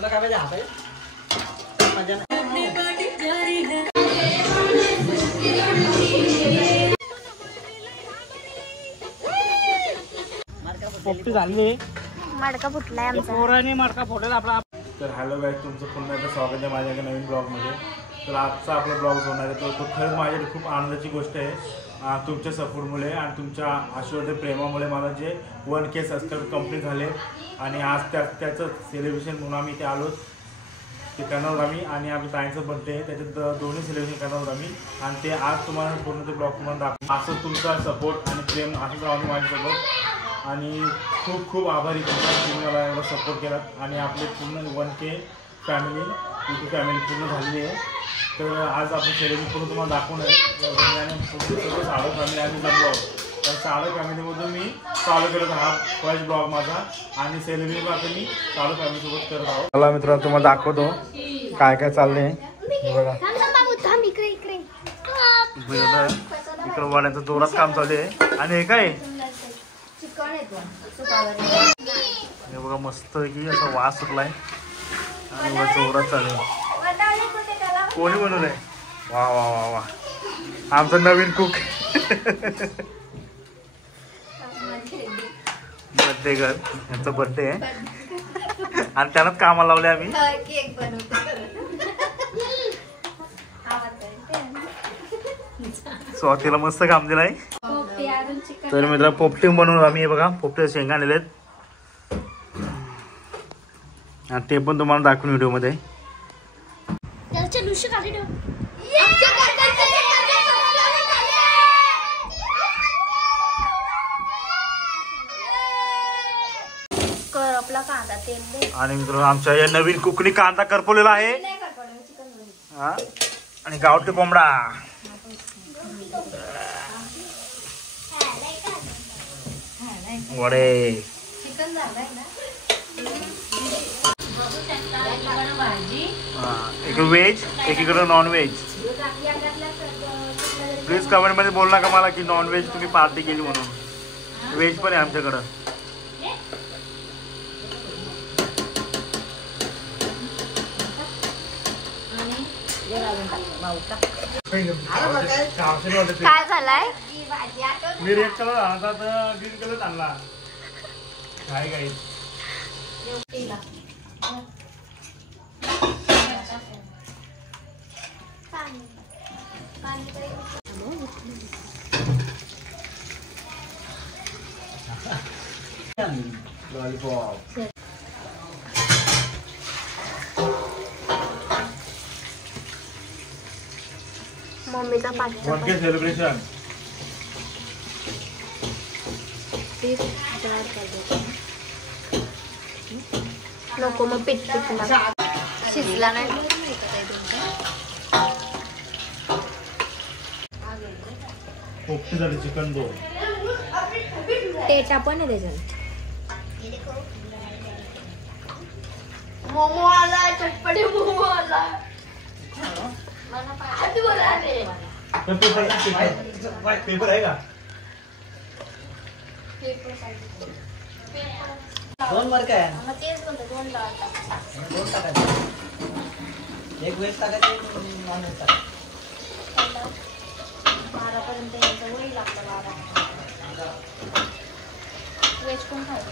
तुला काय पाहिजे? हात आहे मजा नाही. पोपटी झाली, मडका फुटलाय आमचा. पोराने मडका फोडला आपला. तर हॅलो गाईज, तुमचं पुन्हा एकदा स्वागत आहे माझ्या एका नवीन ब्लॉगमध्ये. तर आजचा आपला ब्लॉग होणार आहे तो खरंच माझ्यासाठी खूप आनंदाची गोष्ट आहे. तुमच्या सपोर्टमुळे आणि तुमच्या आशीर्वाद प्रेमामुळे मला जे 1K सबस्क्राईब कंप्लीट झाले आणि आज त्याचं सेलिब्रेशन म्हणून आम्ही इथे आलो. ते करणार आहोत आम्ही आणि आपल्या ताईंचं बर्थडे आहे, त्याच्यात दोन्ही सेलिब्रेशन करणार आहोत आम्ही आणि ते आज तुम्हाला पूर्ण ते ब्लॉग तुम्हाला दाखवतो. असं तुमचा सपोर्ट आणि प्रेम असंच राहून माझ्यासोबत आणि खूप खूप आभारी तुमचा, तुम्ही मला एवढा सपोर्ट केला आणि आपले पूर्ण 1K फॅमिली यूट्यूब फॅमिली पूर्ण झालेली आहे. तर आज आपण सेलिब्रेट करून तुम्हाला दाखवणार आहे. पूर्ण साडो फॅमिली आम्ही जमलो आहोत. तर साडो फॅमिलीमधून मी चालू केलं हा फर्स्ट ब्लॉग माझा आणि सेलिब्रेट आता मी साडो फॅमिलीसोबत करत आहोत. मला मित्रांनो तुम्हाला दाखवतो काय काय चाललंय बघा. इकडं वाड्यांचं जोरात काम चालू आहे आणि हे काय हे बघा मस्त की असा वास सुटलाय आणि जोरात चालू आहे. कोणी बनवलंय? वा वा वा वा, आमचा नवीन कुक बर्थडे गर्ल, यांचा बर्थडे आहे आणि त्यानंच कामाला लावले आम्ही. स्वातीला मस्त काम दिलंय. तर मित्र पोपटी बनवून आम्ही हे बघा पोपटी शेंगा आणलेले आहेत आणि ते पण तुम्हाला दाखवून व्हिडिओ मध्ये. आणि मित्रांनो आमच्या या नवीन कुकनी कांदा करपवलेला आहे आणि गावठी कोंबडा. वडे एक व्हेज एकीकडे नॉन व्हेज. प्लीज कमेंट मध्ये बोल नका मला की नॉन व्हेज तुम्ही पार्टी केली म्हणून. व्हेज पण आहे आमच्याकडं. काय झालाय? मी रेड कलर आणला तर ग्रीन कलर आणला. काय काय लॉलीपॉप. मम्मीचा पाचचा 1K सेलिब्रेशन. नको मग पीठ शिजला नाही. पोपटीसाठी चिकन 2. टेटा पण आहे त्याच्यात. मोमो आला, चटपटी मोमो आला. पेपर आहे का? दोन मार्क आहे. दोन टाकायचे. एक वेज टाकायचे, एक नॉन वेज टाकायचे. 12 पर्यंत यायचं वय लागतं. 12 वेज कोण खायचं?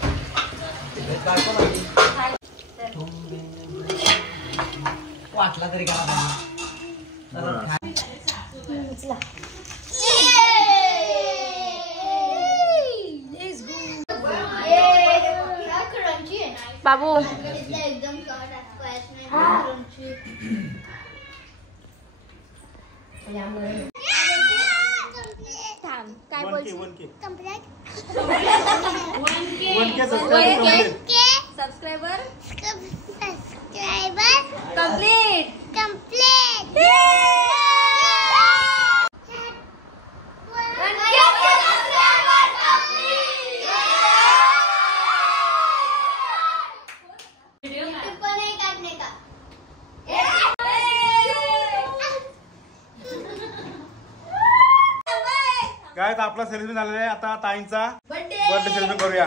वाटला तरी काय बाबू काय सबस्क्राइबर कंप्लीट. काय तर आपला सेलिब्रेशन झालेला आहे. आता ताईंचा बर्थडे सेलिब्रेशन करूया.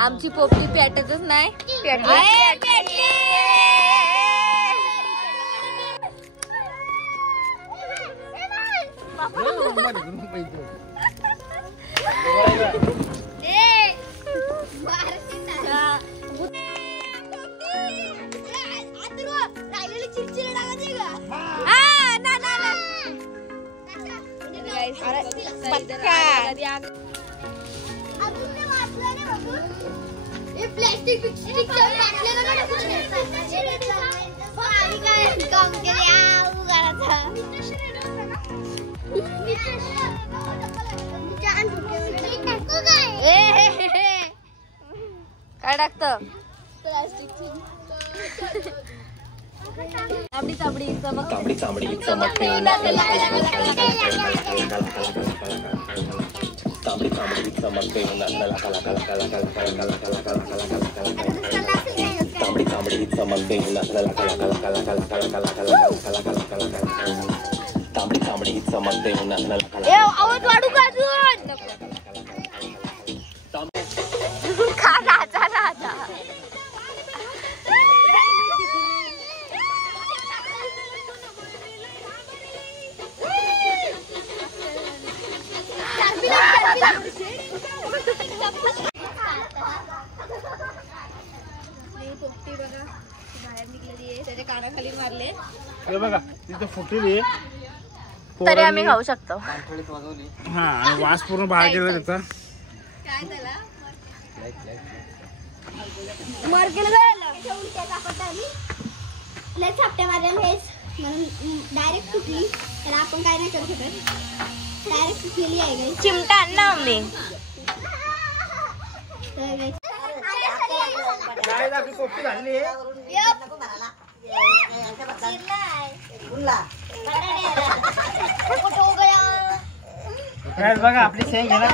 आमची पोपटी पेटतच नाही. प्लास्टिक काय टाकतं? तांबडी चमक आवाज वाढू का अजून? खा राजा राजा. पोपटी बघा बाहेर निघलेली आहे, त्याच्या कानाखाली मारले. हे बघा तिथे फुटलेली आहे. तरी आम्ही खाऊ शकतो. हा आणि वास पूर्ण बाहेर गेला त्याचा. काय त्याला मर गेलं लय छापट्या मारल्या हेच म्हणून डायरेक्ट सुटली. त्याला आपण काय नाही करू शकत, डायरेक्ट सुटलेली आहे गाईस. चिमटा आण ना मम्मी. तर गाईस काय आपली पोपटी झाली आहे. बघा आपली शेंग घेणार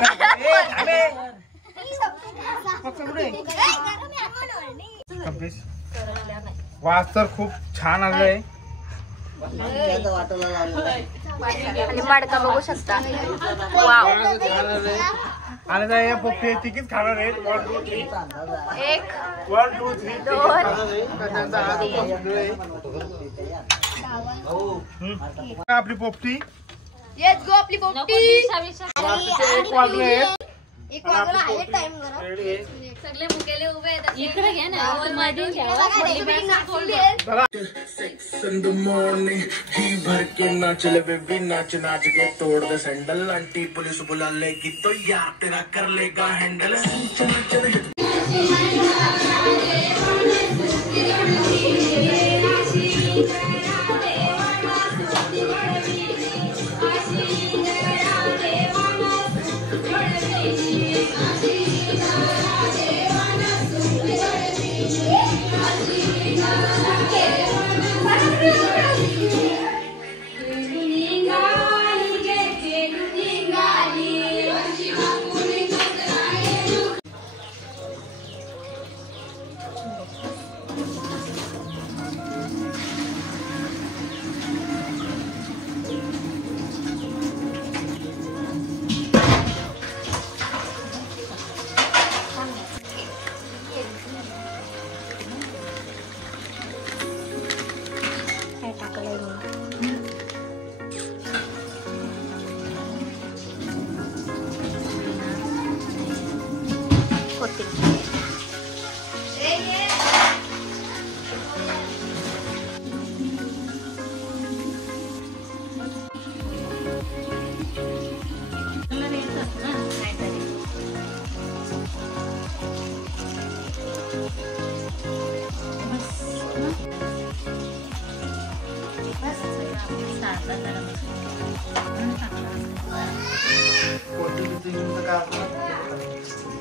वास तर खूप छान आलंय. आणि मडका बघू शकता. वाव. आणि त्या या पोपटी तिकीच खाणार आहेत. 1 2 3 1 1 2 3 आपली पोपटी लेट्स गो. आपली पोपटी एक वाजले. एक वाजला आहे टाइम जरा. सगळे मुकेले उभे आहेत. इकडे घे ना. in the morning ही भर के नाच ले बेबी नाच नाच के तोड़ दे सैंडल. आंटी पुलिस बुला लेगी तो यार तेरा कर लेगा हैंडल.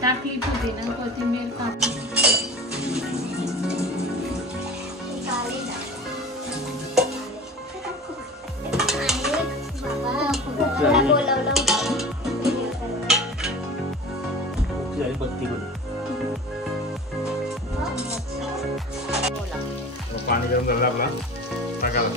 टाकली पुदिना कोथिंबीर पाणी गरम झालं आपला टाकायला.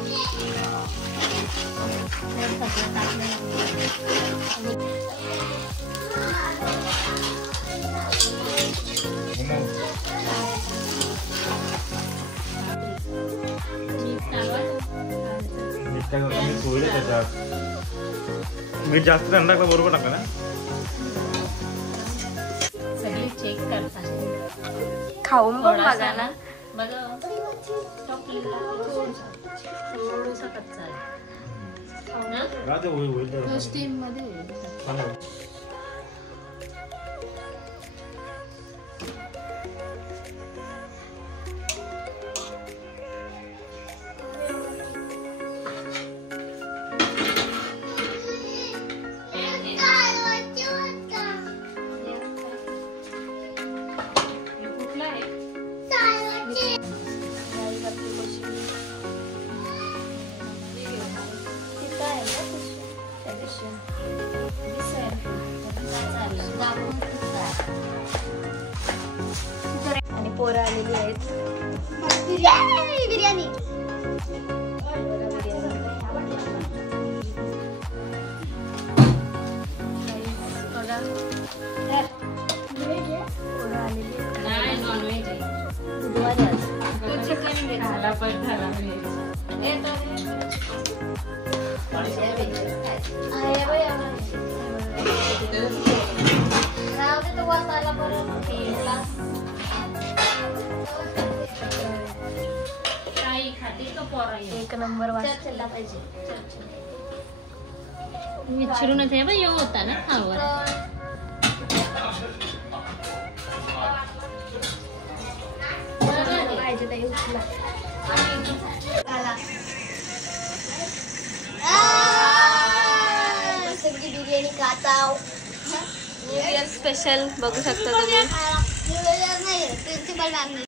मीठ टाकलं मीठ होईल त्याच्यात. मीठ जास्त थंड टाकलं बरोबर टाकलं ना. सगळी चेक करतात. खाऊन बघ थोडासा बघा ना. बघा थोडंसं कच्चा आहे. राहते होईल तर स्टीम मध्ये होईल. चालेल. कुठला आहे? आणि पोरं आलेली आहेत. बिर्याणी बिर्याणी नाही नॉनव्हेज आहे. बुधवारी आज. तू चिकन घे. झाला पण झाला काही खाते का पोरा एक नंबर चर्चेला पाहिजे. विचारूनच आहे बा येऊ होता ना खावा. पाहिजे ताई उचला. बिर्याणी खाताव. न्यू इयर स्पेशल बघू शकता तुम्ही. न्यू इयर नाही प्रिन्सिपल मॅमने